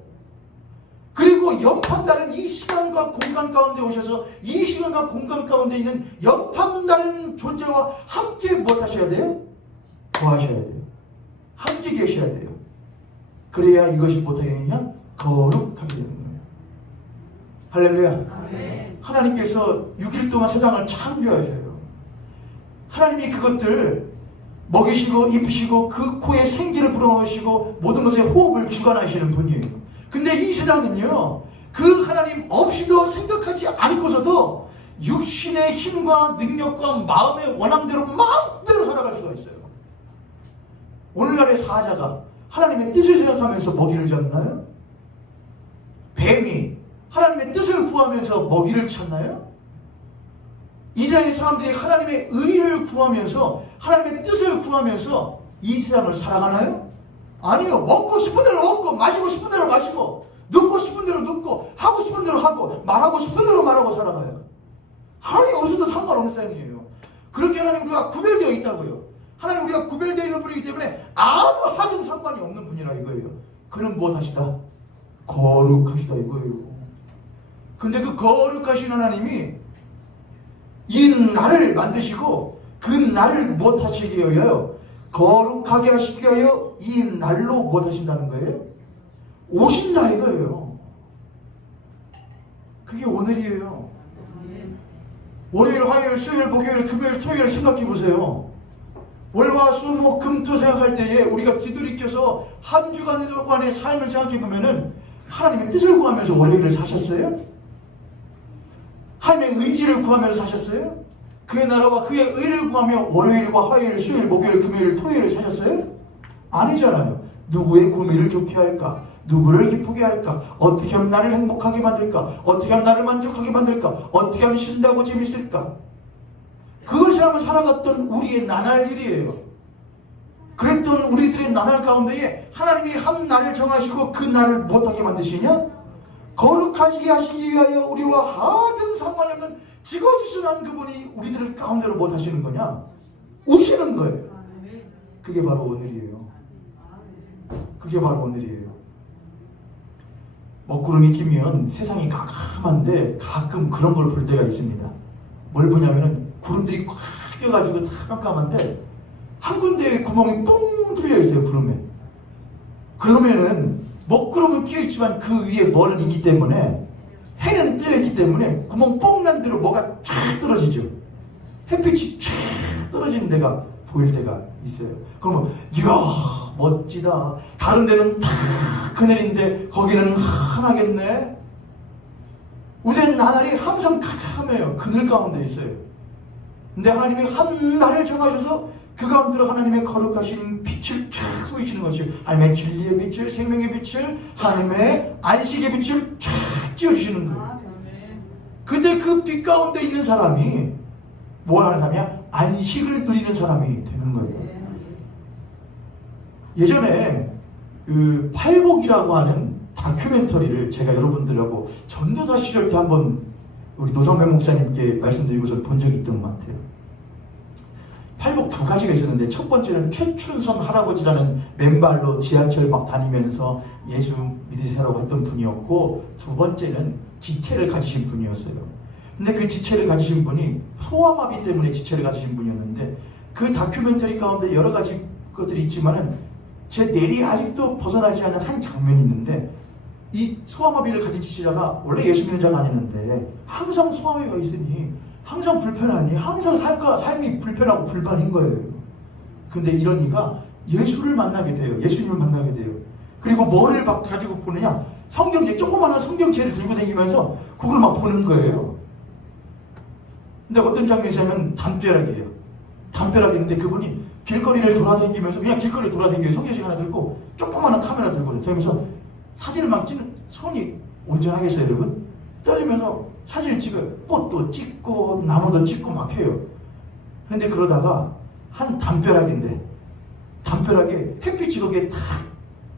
그리고 영판 다른 이 시간과 공간 가운데 오셔서 이 시간과 공간 가운데 있는 영판 다른 존재와 함께 못하셔야 돼요? 거하셔야 돼요. 함께 계셔야 돼요. 그래야 이것이 못하게 되느냐? 거룩하게 되는 거예요. 할렐루야. 아멘. 하나님께서 6일 동안 세상을 창조하셔요. 하나님이 그것들 먹이시고 입히시고 그 코에 생기를 불어넣으시고 모든 것에 호흡을 주관하시는 분이에요. 근데 이 세상은요, 그 하나님 없이도 생각하지 않고서도 육신의 힘과 능력과 마음의 원함대로 마음대로 살아갈 수가 있어요. 오늘날의 사자가 하나님의 뜻을 생각하면서 먹이를 잡나요? 뱀이 하나님의 뜻을 구하면서 먹이를 찾나요? 이 세상의 사람들이 하나님의 의를 구하면서 하나님의 뜻을 구하면서 이 세상을 살아가나요? 아니요. 먹고 싶은 대로 먹고 마시고 싶은 대로 마시고 눕고 싶은 대로 눕고 하고 싶은 대로 하고 말하고 싶은 대로 말하고 살아가요. 하나님 없어도 상관없는 세상이에요. 그렇게 하나님 우리가 구별되어 있다고요. 하나님 우리가 구별되어 있는 분이기 때문에 아무 하든 상관이 없는 분이라 이거예요. 그는 무엇하시다? 거룩하시다 이거예요. 근데 그 거룩하신 하나님이 이 날을 만드시고 그 날을 못하시게 위하여 거룩하게 하시기 위하여 이 날로 못하신다는 거예요? 오신다 이거예요. 그게 오늘이에요. 월요일, 화요일, 수요일, 목요일, 금요일, 토요일 생각해 보세요. 월화, 수, 목, 금, 토 생각할 때에 우리가 뒤돌이켜서 한 주간의 삶을 생각해 보면은 하나님의 뜻을 구하면서 월요일을 사셨어요? 하나님의 의지를 구하면서 사셨어요? 그의 나라와 그의 의를 구하며 월요일과 화요일, 수요일, 목요일, 금요일, 토요일을 사셨어요? 아니잖아요. 누구의 구미를 좋게 할까? 누구를 기쁘게 할까? 어떻게 하면 나를 행복하게 만들까? 어떻게 하면 나를 만족하게 만들까? 어떻게 하면 신나고 재밌을까? 그걸 생각하며 살아갔던 우리의 나날일이에요. 그랬던 우리들의 나날 가운데에 하나님이 한 날을 정하시고 그 날을 못하게 만드시냐? 거룩하시게 하시기 위하여 우리와 하등 상관이 없는 지고지순한 그분이 우리들을 가운데로 못하시는 거냐? 오시는 거예요. 그게 바로 오늘이에요. 그게 바로 오늘이에요. 먹구름이 끼면 세상이 깜깜한데 가끔 그런 걸 볼 때가 있습니다. 뭘 보냐면은 구름들이 꽉 껴가지고 다 깜깜한데 한 군데에 구멍이 뻥 뚫려 있어요. 구름에. 그러면은 먹구름은 끼어 있지만 그 위에 뭐는 있기 때문에 해는 뜨여 있기 때문에 구멍 뻥 난 대로 뭐가 쫙 떨어지죠. 햇빛이 쫙 떨어지는 데가 보일 때가 있어요. 그러면 이야 멋지다. 다른 데는 다 그늘인데 거기는 하나겠네. 우리는 나날이 항상 캄캄해요. 그늘 가운데 있어요. 근데 하나님이 한 날을 정하셔서 그 가운데로 하나님의 거룩하신 빛을 쫙 쏘이시는 것이요. 하나님의 진리의 빛을, 생명의 빛을, 하나님의 안식의 빛을 쫙 띄워주시는 거예요. 근데 그 빛 가운데 있는 사람이 뭘 하는 사람이야? 안식을 누리는 사람이 되는 거예요. 예전에 그 팔복이라고 하는 다큐멘터리를 제가 여러분들하고 전도사 시절 때 한번 우리 노성배 목사님께 말씀드리고서 본 적이 있던 것 같아요. 팔복 두 가지가 있었는데 첫 번째는 최춘선 할아버지라는 맨발로 지하철 막 다니면서 예수 믿으세요라고 했던 분이었고, 두 번째는 지체를 가지신 분이었어요. 근데 그 지체를 가지신 분이 소아마비 때문에 지체를 가지신 분이었는데, 그 다큐멘터리 가운데 여러 가지 것들이 있지만은 제 뇌리 아직도 벗어나지 않은 한 장면이 있는데, 이 소아마비를 가진 지체자가 원래 예수 믿는 자가 아니었는데 항상 소아마비가 있으니 항상 불편하니 항상 삶이 불편하고 불만인 거예요. 근데 이런 이가 예수를 만나게 돼요. 예수님을 만나게 돼요. 그리고 뭐를 막 가지고 보느냐, 성경책, 조그마한 성경책을 들고 다니면서 그걸 막 보는 거예요. 근데 어떤 장면에서는 담벼락이에요. 담벼락인데 그분이 길거리를 돌아다니면서 그냥 길거리 돌아다니면서 성경책 하나 들고 조그마한 카메라 들고 다니면서 사진을 막 찍는, 손이 온전하겠어요 여러분? 떨리면서 사진을 찍어요. 꽃도 찍고 나무도 찍고 막 해요. 근데 그러다가 한 담벼락인데 담벼락에 햇빛이 거기에 탁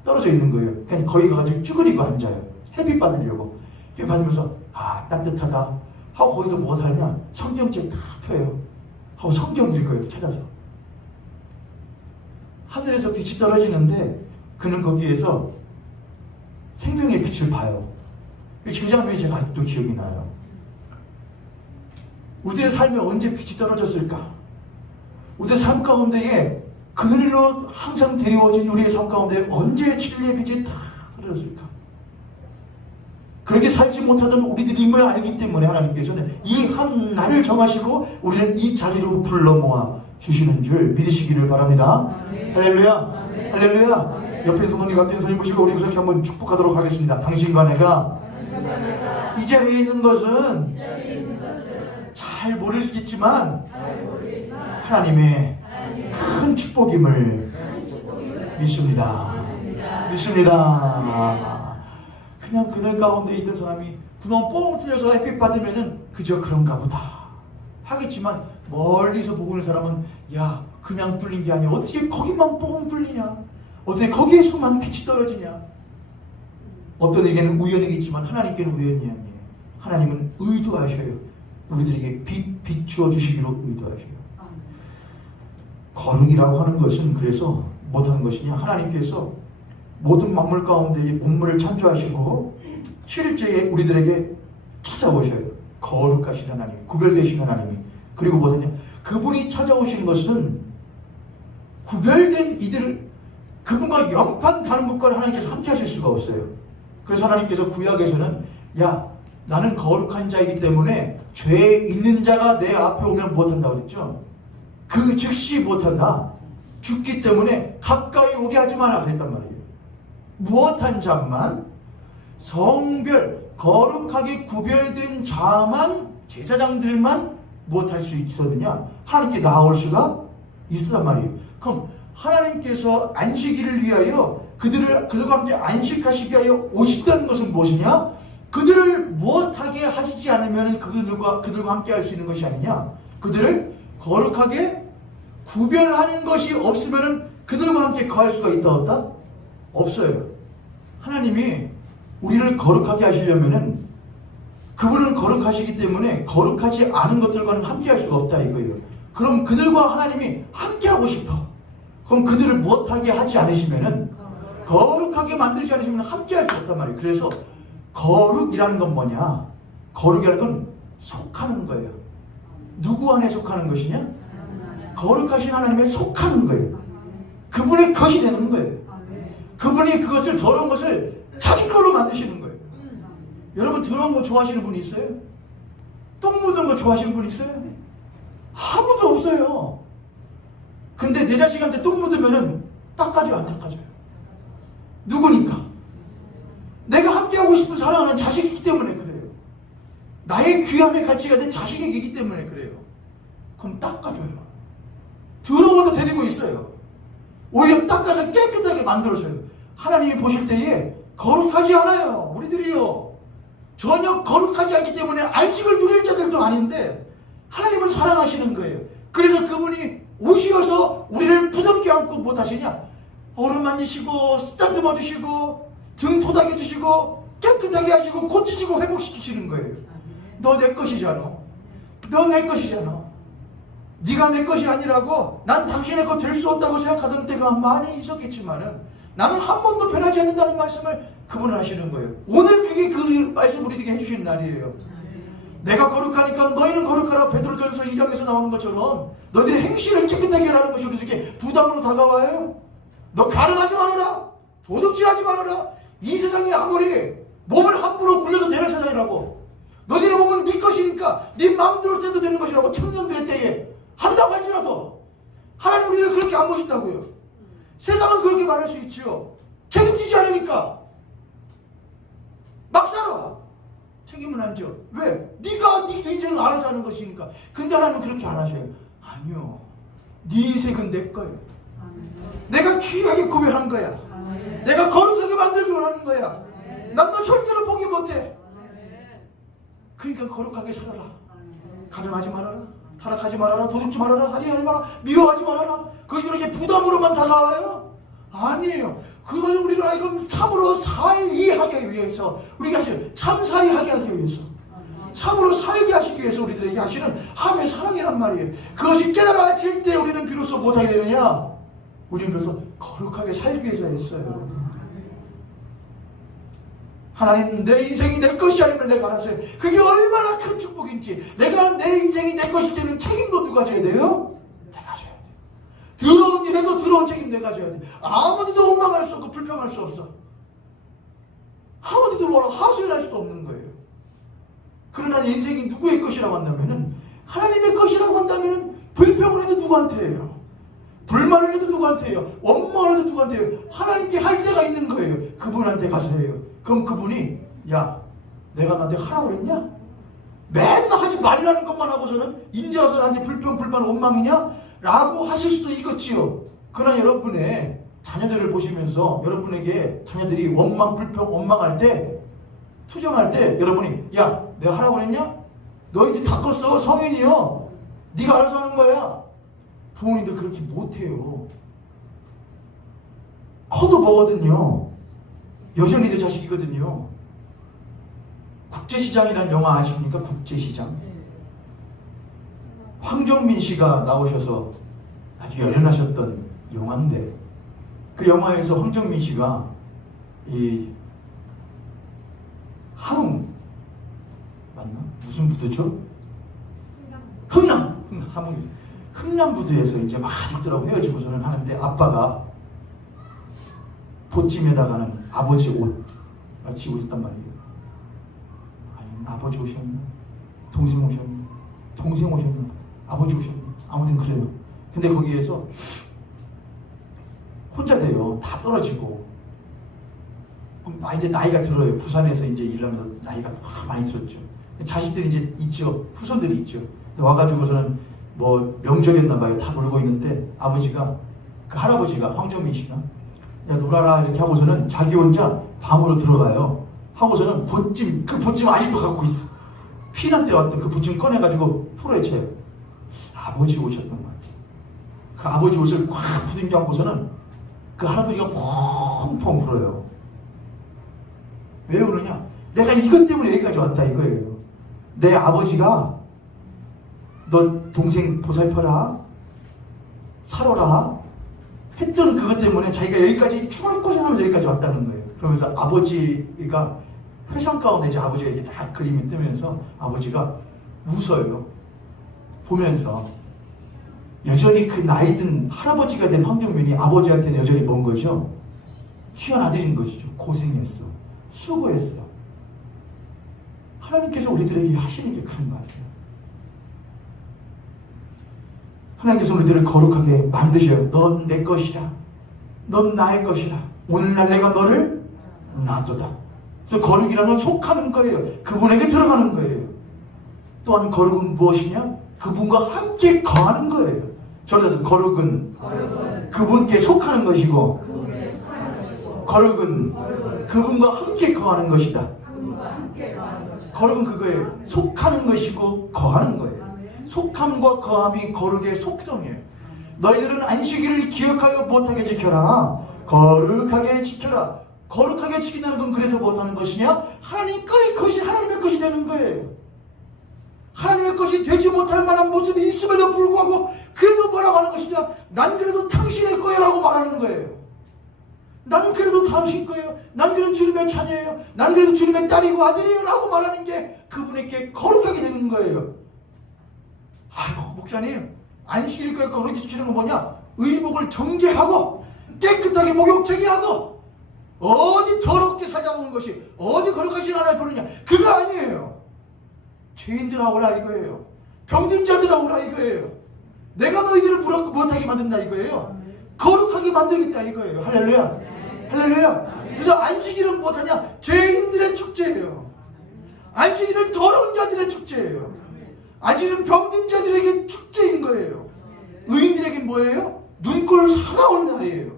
떨어져 있는 거예요. 그냥 거기 가가지고 쭈그리고 앉아요. 햇빛 받으려고. 햇빛 받으면서 아 따뜻하다 하고 거기서 뭐 하냐, 성경책 다 펴요. 하고 성경 읽어요. 찾아서. 하늘에서 빛이 떨어지는데 그는 거기에서 생명의 빛을 봐요. 그 장면이 제가 아직도 기억이 나요. 우리들의 삶에 언제 빛이 떨어졌을까? 우리의 삶 가운데에 그늘로 항상 데려워진 우리의 삶 가운데 언제 진리의 빛이 다 떨어졌을까? 그렇게 살지 못하던 우리들임을 알기 때문에 하나님께서는 이 한 날을 정하시고 우리를 이 자리로 불러 모아 주시는 줄 믿으시기를 바랍니다. 할렐루야. 할렐루야. 옆에 성도님 같은 손님 모시고 우리 그렇게 한번 축복하도록 하겠습니다. 당신과 내가 이 자리에 있는 것은 잘 모르겠지만 하나님의 큰 축복임을 믿습니다. 믿습니다. 그냥 그늘 가운데 있던 사람이 구멍 뻥 뚫려서 햇빛 받으면은 그저 그런가 보다 하겠지만, 멀리서 보고 있는 사람은 야 그냥 뚫린 게 아니야. 어떻게 거기만 뻥 뚫리냐? 어떻게 거기에서만 빛이 떨어지냐? 어떤 에게는 우연이겠지만 하나님께는 우연이 아니에요. 하나님은 의도하셔요. 우리들에게 비추어 주시기로 의도하셔요. 거룩이라고 하는 것은 그래서 못하는 것이냐, 하나님께서 모든 만물 가운데 만물을 창조하시고 실제에 우리들에게 찾아오셔요. 거룩하신 하나님, 구별되신 하나님이. 그리고 뭐냐, 그분이 찾아오신 것은 구별된 이들을, 그분과 영판 다른 것과 하나님께서 함께 하실 수가 없어요. 그래서 하나님께서 구약에서는 야 나는 거룩한 자이기 때문에 죄 있는 자가 내 앞에 오면 못한다고 그랬죠. 그 즉시 못한다. 죽기 때문에 가까이 오게 하지 마라 그랬단 말이에요. 무엇한 자만, 성별 거룩하게 구별된 자만, 제사장들만 무엇할 수 있었느냐, 하나님께 나올 수가 있었단 말이에요. 그럼 하나님께서 안식일을 위하여 그들과 함께 안식하시기 위하여 오신다는 것은 무엇이냐? 그들을 무엇하게 하시지 않으면 그들과 함께 할 수 있는 것이 아니냐? 그들을 거룩하게 구별하는 것이 없으면 그들과 함께 거할 수가 있다 없다? 없어요. 하나님이 우리를 거룩하게 하시려면은 그분은 거룩하시기 때문에 거룩하지 않은 것들과는 함께 할 수가 없다 이거예요. 그럼 그들과 하나님이 함께 하고 싶어. 그럼 그들을 무엇하게 하지 않으시면은 거룩하게 만들지 않으시면 함께 할 수 없단 말이에요. 그래서 거룩이라는 건 뭐냐? 거룩이라는 건 속하는 거예요. 누구 안에 속하는 것이냐? 거룩하신 하나님에 속하는 거예요. 그분의 것이 되는 거예요. 그분이 그것을 더러운 것을 자기 걸로 만드시는 거예요. 여러분 더러운 거 좋아하시는 분이 있어요? 똥 묻은 거 좋아하시는 분 있어요? 아무도 없어요. 근데 내 자식한테 똥 묻으면은 닦아줘요, 안 닦아줘요? 누구니까? 내가 함께하고 싶은 사랑하는 자식이기 때문에 그래요. 나의 귀함의 가치가 내 자식이기 때문에 그래요. 그럼 닦아줘요. 더러워도 데리고 있어요. 오히려 닦아서 깨끗하게 만들어줘요. 하나님이 보실 때에 거룩하지 않아요. 우리들이요. 전혀 거룩하지 않기 때문에 안식을 누릴 자들도 아닌데 하나님은 사랑하시는 거예요. 그래서 그분이 오시어서 우리를 부담게 안고 뭐 하시냐? 얼음 만지시고 쓰다듬어 주시고 등 토닥여 주시고 깨끗하게 하시고 고치시고 회복시키시는 거예요. 너 내 것이잖아. 너 내 것이잖아. 네가 내 것이 아니라고 난 당신의 것 될 수 없다고 생각하던 때가 많이 있었겠지만은 나는 한 번도 변하지 않는다는 말씀을 그분은 하시는 거예요. 오늘 그게 그 말씀 우리에게 해주시는 날이에요. 내가 거룩하니까 너희는 거룩하라. 베드로전서 2장에서 나오는 것처럼 너희들의 행실을 깨끗하게 하라는 것이 우리에게 부담으로 다가와요. 너 가능하지 말아라. 도둑질하지 말아라. 이 세상이 아무리 몸을 함부로 굴려도 되는 세상이라고. 너희들의 몸은 네 것이니까 네 마음대로 써도 되는 것이라고 청년들의 때에 한다고 할지라도 하나님 우리를 그렇게 안 보신다고요. 세상은 그렇게 말할 수 있죠. 책임지지 않으니까 막 살아. 책임은 안 져. 왜? 네가 네 인생을 알아서 하는 것이니까. 근데 하나님은 그렇게 안 하셔요. 아니요. 네 인생은 내 거예요. 내가 귀하게 구별한 거야. 내가 거룩하게 만들기로 하는 거야. 난 너 절대로 포기 못해. 그러니까 거룩하게 살아라. 가늠하지 말아라. 타락하지 말아라. 도둑지 말아라. 하지 말아라. 미워하지 말아라. 그게 이렇게 부담으로만 다가와요? 아니에요. 그것은 우리를 하여금 참으로 살게 하기 위해서, 우리가 참살이 하게 하기 위해서, 참으로 살게 하시기 위해서 우리들에게 하시는 함의 사랑이란 말이에요. 그것이 깨달아질 때 우리는 비로소 못하게 되느냐? 우리는 비로소 거룩하게 살기 위해서 했어요. 하나님, 내 인생이 내 것이 아니면 내가 알아서 해요. 그게 얼마나 큰 축복인지. 내가 내 인생이 내 것일 때는 책임도 누가 져야 돼요? 내가 져야 돼요. 더러운 일에도 더러운 책임 내가 져야 돼. 아무데도 원망할 수 없고 불평할 수 없어. 아무데도 뭐라 하소연할 수 없는 거예요. 그러나 인생이 누구의 것이라고 한다면은, 하나님의 것이라고 한다면은 불평을 해도 누구한테 해요? 불만을 해도 누구한테 해요? 원망을 해도 누구한테 해요? 하나님께 할 때가 있는 거예요. 그분한테 가서 해요. 그럼 그분이, 야, 내가 나한테 하라고 그랬냐? 맨날 하지 말라는 것만 하고서는 인제 와서 나한테 불평, 불만, 원망이냐? 라고 하실 수도 있겠지요. 그러나 여러분의 자녀들을 보시면서 여러분에게 자녀들이 원망, 불평, 원망할 때, 투정할 때 여러분이, 야, 내가 하라고 그랬냐? 너 이제 다 컸어. 성인이요. 네가 알아서 하는 거야. 부모님들 그렇게 못해요. 커도 뭐거든요. 여전히 내 자식이거든요. 국제시장이라는 영화 아십니까? 국제시장. 황정민 씨가 나오셔서 아주 열연하셨던 영화인데, 그 영화에서 황정민 씨가 이 함흥 맞나? 무슨 부두죠? 흥남 부두에서 이제 막 아들하고 헤어지고서는 하는데, 아빠가 보찜에다가는 아버지 옷 마치고 있었단 말이에요. 아니, 아버지 오셨나? 동생 오셨나? 동생 오셨나? 아버지 오셨나? 아무튼 그래요. 근데 거기에서 혼자 돼요. 다 떨어지고. 이제 나이가 들어요. 부산에서 이제 일하면서 나이가 많이 들었죠. 자식들이 이제 있죠. 후손들이 있죠. 와가지고서는 뭐 명절이었나 봐요. 다 놀고 있는데 아버지가, 그 할아버지가, 황정민 씨가, 야 놀아라 이렇게 하고서는 자기 혼자 방으로 들어가요. 하고서는 그 보찜 아직도 갖고 있어. 피난 때 왔던 그 보찜 꺼내가지고 풀어에 쳐요. 아버지 오셨던 것 같아요. 그 아버지 옷을 꽉 부딩겨 안고서는 그 할아버지가 펑펑 울어요. 왜 그러냐? 내가 이것 때문에 여기까지 왔다 이거예요. 내 아버지가 너 동생 보살펴라, 살아라 했던 그것 때문에 자기가 여기까지 추월 고생하면서 여기까지 왔다는 거예요. 그러면서 아버지가 회상 가운데 이제 아버지가 이렇게 딱 그림이 뜨면서 아버지가 웃어요. 보면서 여전히 그 나이 든 할아버지가 된 황정민이 아버지한테는 여전히 뭔 거죠? 귀한 아들인 것이죠. 고생했어. 수고했어. 하나님께서 우리들에게 하시는 게 그런 거 같아요. 하나님께서 우리들을 거룩하게 만드셔요. 넌 내 것이라. 넌 나의 것이라. 오늘날 내가 너를 놔두다. 그래서 거룩이라는 건 속하는 거예요. 그분에게 들어가는 거예요. 또한 거룩은 무엇이냐? 그분과 함께 거하는 거예요. 저래서 거룩은 그분께 속하는 것이고, 거룩은 그분과 함께 거하는 것이다. 거룩은 그거예요. 속하는 것이고 거하는 거예요. 속함과 거함이 거룩의 속성이에요. 너희들은 안식일을 기억하여 못하게 지켜라. 거룩하게 지켜라. 거룩하게 지킨다는 건 그래서 못하는 것이냐? 하나님의 것이 하나님의 것이 되는 거예요. 하나님의 것이 되지 못할 만한 모습이 있음에도 불구하고 그래도 뭐라고 하는 것이냐? 난 그래도 당신의 거예요라고 말하는 거예요. 난 그래도 당신 거예요. 난 그래도 주님의 자녀예요. 난 그래도 주님의 딸이고 아들이에요 라고 말하는 게 그분에게 거룩하게 되는 거예요. 아이고 목사님, 안식일 거룩히 지키는 건 뭐냐? 의복을 정제하고 깨끗하게 목욕제기 하고 어디 더럽게 살다 오는 것이 어디 거룩하신 하나님 부르냐? 그거 아니에요. 죄인들하고 오라 이거예요. 병든 자들하고 오라 이거예요. 내가 너희들을 부럽고 못하게 만든다 이거예요. 거룩하게 만들겠다 이거예요. 할렐루야. 할렐루야. 그래서 안식일은 못하냐? 죄인들의 축제예요. 안식일은 더러운 자들의 축제예요. 안식일은 병든 자들에게 축제인 거예요. 의인들에게 뭐예요? 눈꼴 사나운 날이에요.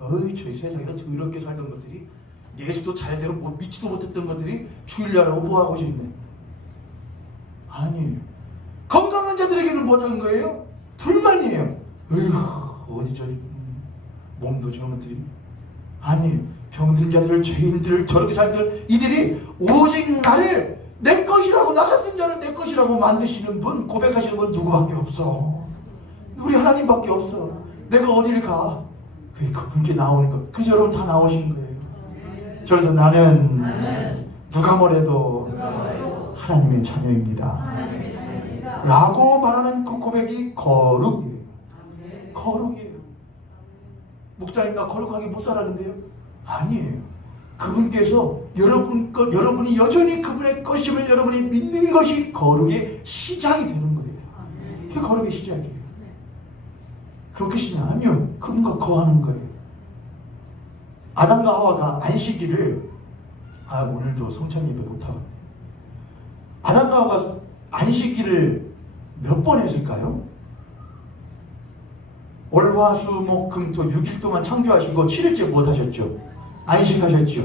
어이 저희 세상에서 더럽게 살던 것들이 예수도 잘대로 믿지도 못했던 것들이 주일날하고 뭐하고 싶네. 아니에요. 건강한 자들에게는 못하는 거예요? 불만이에요. 어휴 어디 저기 몸도 저런 것들이 아니에요. 병든 자들, 죄인들, 저렇게 살들 이들이 오직 나를 내 것이라고, 나 같은 자를 내 것이라고 만드시는 분, 고백하시는 분 누구밖에 없어. 우리 하나님밖에 없어. 내가 어디를 가? 그분께 나오는 거. 그래서 여러분 다 나오신 거예요. 그래서 나는 누가 뭐래도 하나님의 자녀입니다. 라고 말하는 그 고백이 거룩이에요. 거룩이에요. 목사님 나 거룩하게 못 살았는데요? 아니에요. 그분께서 여러분이 여전히 그분의 것임을 여러분이 믿는 것이 거룩의 시작이 되는 거예요. 그게 거룩의 시작이에요. 그런 것이냐? 아니요. 그분과 거하는 거예요. 아담과 하와가 안식일을 오늘도 성찬 예배 못하고 아담과 하와가 안식일을 몇 번 했을까요? 월, 화, 수, 목, 금, 토 6일 동안 창조하시고 7일째 못 하셨죠? 안식하셨죠?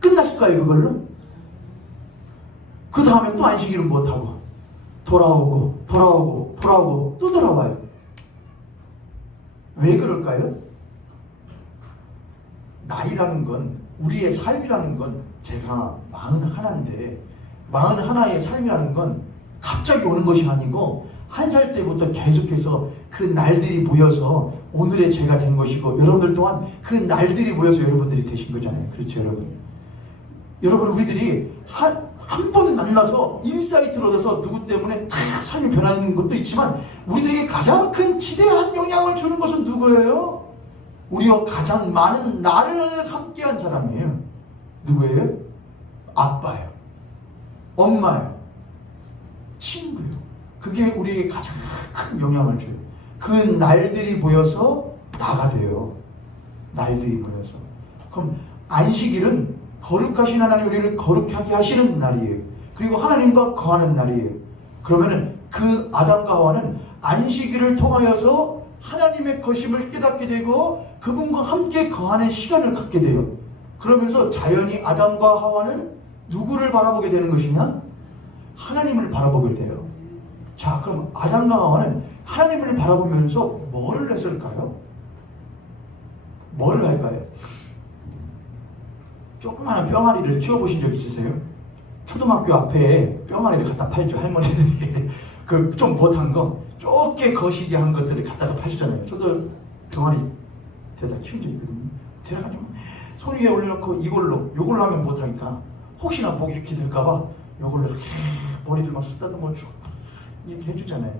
끝났을까요 그걸로? 그 다음에 또 안식일을 못하고 돌아오고 또 돌아와요. 왜 그럴까요? 날이라는 건, 우리의 삶이라는 건 제가 41인데 41의 삶이라는 건 갑자기 오는 것이 아니고 1살 때부터 계속해서 그 날들이 모여서 오늘의 제가 된 것이고 여러분들 또한 그 날들이 모여서 여러분들이 되신 거잖아요. 그렇죠 여러분? 여러분 우리들이 한 번 만나서 인사이 들어져서 누구 때문에 다 삶이 변하는 것도 있지만 우리들에게 가장 큰 지대한 영향을 주는 것은 누구예요? 우리와 가장 많은 나를 함께한 사람이에요. 누구예요? 아빠예요. 엄마예요. 친구예요. 그게 우리에게 가장 큰 영향을 줘요. 그 날들이 모여서 나가 돼요. 날들이 모여서. 그럼 안식일은 거룩하신 하나님 우리를 거룩하게 하시는 날이에요. 그리고 하나님과 거하는 날이에요. 그러면은 그 아담과 하와는 안식일을 통하여서 하나님의 것임을 깨닫게 되고 그분과 함께 거하는 시간을 갖게 돼요. 그러면서 자연히 아담과 하와는 누구를 바라보게 되는 것이냐? 하나님을 바라보게 돼요. 자, 그럼 아담과 하와는 하나님을 바라보면서 뭐를 했을까요? 뭐를 할까요? 조그마한 뿅아리를 키워보신 적 있으세요? 초등학교 앞에 뿅아리를 갖다 팔죠. 할머니들이 그 좀 못한 거 좁게 거시기 한 것들을 갖다가 파시잖아요. 저도 병아리 데다 키운 적 있거든요. 데려가지고 손 위에 올려놓고 요걸로 하면 못하니까 혹시나 목이 기들까봐 요걸로 이렇게 머리를 막 쓰다듬어 주고 이렇게 해주잖아요.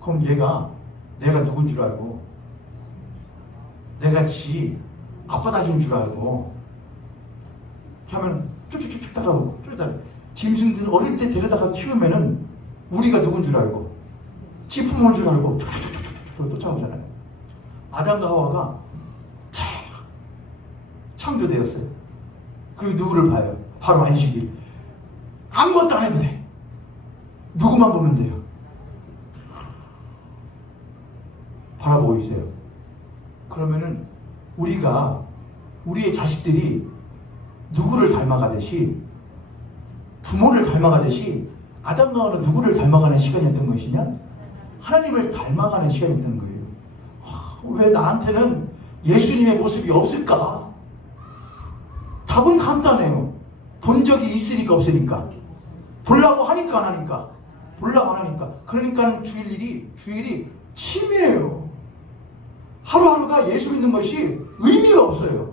그럼 얘가 내가 누군 줄 알고 내가 지 앞바닥인 줄 알고 이렇게 하면 쭉쭉쭉 따라오고 짐승들 어릴 때 데려다가 키우면은 우리가 누군 줄 알고 지 부모인 줄 알고 쫓아오잖아요. 아담과 하와가 창조되었어요. 그리고 누구를 봐요? 바로 안식일. 아무것도 안 해도 돼. 누구만 보면 돼요. 바라보고 있어요. 그러면은 우리의 자식들이 누구를 닮아가듯이 부모를 닮아가듯이 아담과 하와는 누구를 닮아가는 시간이었던 것이냐? 하나님을 닮아가는 시간이었던 거예요. 왜 나한테는 예수님의 모습이 없을까? 답은 간단해요. 본 적이 있으니까 없으니까. 보려고 하니까 안 하니까. 보려고 안 하니까. 그러니까 주일이 침이에요. 하루하루가 예수 믿는 것이 의미가 없어요.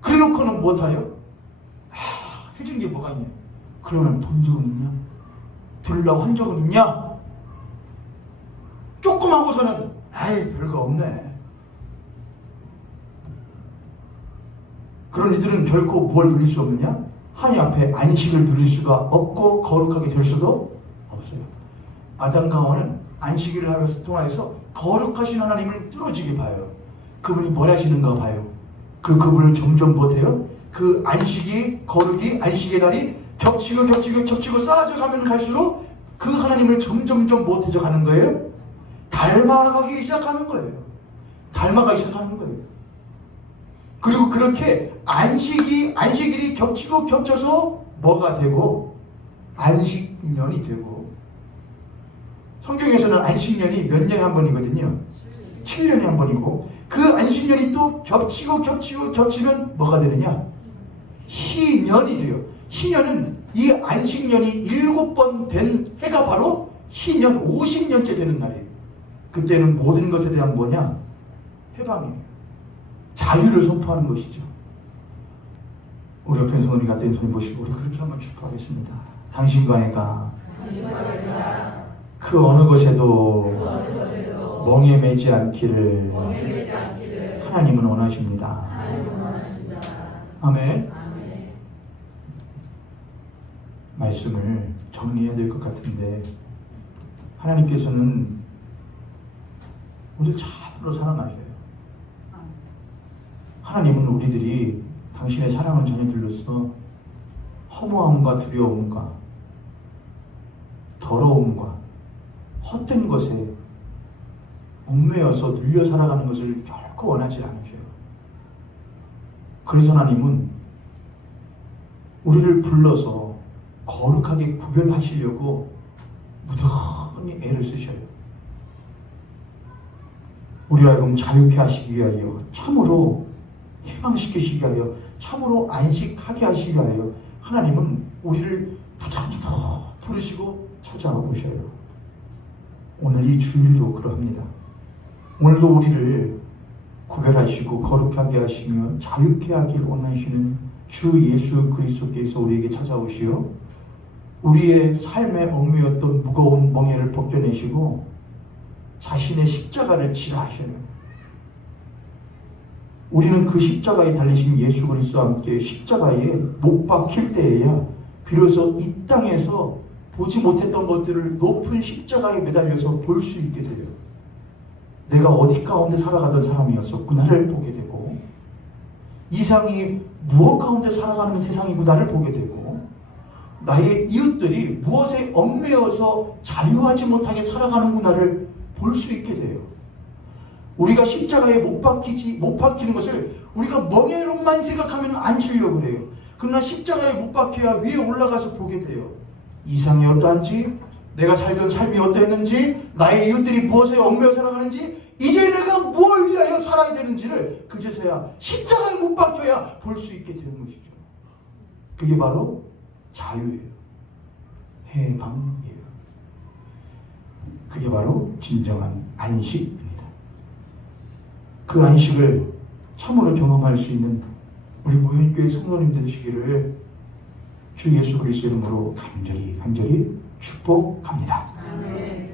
그래놓고는 못하요? 해준 게 뭐가 있냐? 그러면 본 적은 있냐? 들으려고 한 적은 있냐? 조금 하고서는 별거 없네. 그런 이들은 결코 뭘 누릴 수 없느냐? 하나님 앞에 안식을 누릴 수가 없고 거룩하게 될 수도 없어요. 아담과 하와는 안식일을 하면서 통하여서 거룩하신 하나님을 뚫어지게 봐요. 그분이 뭘 하시는가 봐요. 그리고 그분을 점점 못해요. 그 안식이 거룩이 안식의 날이 겹치고 쌓아져 가면 갈수록 그 하나님을 점점점 못해져 가는 거예요. 닮아가기 시작하는 거예요. 그리고 그렇게 안식일이 겹쳐서 뭐가 되고 안식년이 되고, 성경에서는 안식년이 몇 년에 한 번이거든요. 7년에 한 번이고, 그 안식년이 또 겹치면 뭐가 되느냐? 희년이 돼요. 희년은 이 안식년이 7번 된 해가 바로 희년 50년째 되는 날이에요. 그때는 모든 것에 대한 뭐냐? 해방이에요. 자유를 선포하는 것이죠. 우리 옆에 손이 같은 손이 보시고 우리 그렇게 한번 축복하겠습니다. 당신과 내가 그 어느 것에도 멍에 매지 않기를 하나님은 원하십니다. 아멘. 말씀을 정리해야 될 것 같은데, 하나님께서는 우리를 참으로 사랑하셔요. 하나님은 우리들이 당신의 사랑을 전해들로써 허무함과 두려움과 더러움과 헛된 것에 얽매여서 눌려 살아가는 것을 결코 원하지 않으셔요. 그래서 하나님은 우리를 불러서 거룩하게 구별하시려고 무던히 애를 쓰셔요. 우리를 하여금 자유케 하시기 위하여, 참으로 해방시키시기 위하여, 참으로 안식하게 하시기 위하여 하나님은 우리를 부탁부탁 부르시고 찾아오셔요. 오늘 이 주일도 그러합니다. 오늘도 우리를 구별하시고 거룩하게 하시며 자유케 하길 원하시는 주 예수 그리스도께서 우리에게 찾아오시어 우리의 삶에 얽매였던 무거운 멍에를 벗겨내시고 자신의 십자가를 지라 하셔요. 우리는 그 십자가에 달리신 예수 그리스도와 함께 십자가에 못 박힐 때에야 비로소 이 땅에서 보지 못했던 것들을 높은 십자가에 매달려서 볼 수 있게 돼요. 내가 어디 가운데 살아가던 사람이었었구나를 보게 되고, 이상이 무엇 가운데 살아가는 세상이구나를 보게 되고, 나의 이웃들이 무엇에 얽매여서 자유하지 못하게 살아가는구나를 볼 수 있게 돼요. 우리가 십자가에 못 박히는 것을 우리가 멍해로만 생각하면 안 치려고 그래요. 그러나 십자가에 못 박혀야 위에 올라가서 보게 돼요. 이상이 어떠한지, 내가 살던 삶이 어떠했는지, 나의 이웃들이 무엇에 얽매여 살아가는지, 이제 내가 무엇을 위하여 살아야 되는지를 그제서야 십자가에 못 박혀야 볼 수 있게 되는 것이죠. 그게 바로 자유예요. 해방이에요. 그게 바로 진정한 안식입니다. 그 안식을 참으로 경험할 수 있는 우리 모현교회 성도님들 되시기를 주 예수 그리스도 이름으로 간절히 축복합니다. 아멘.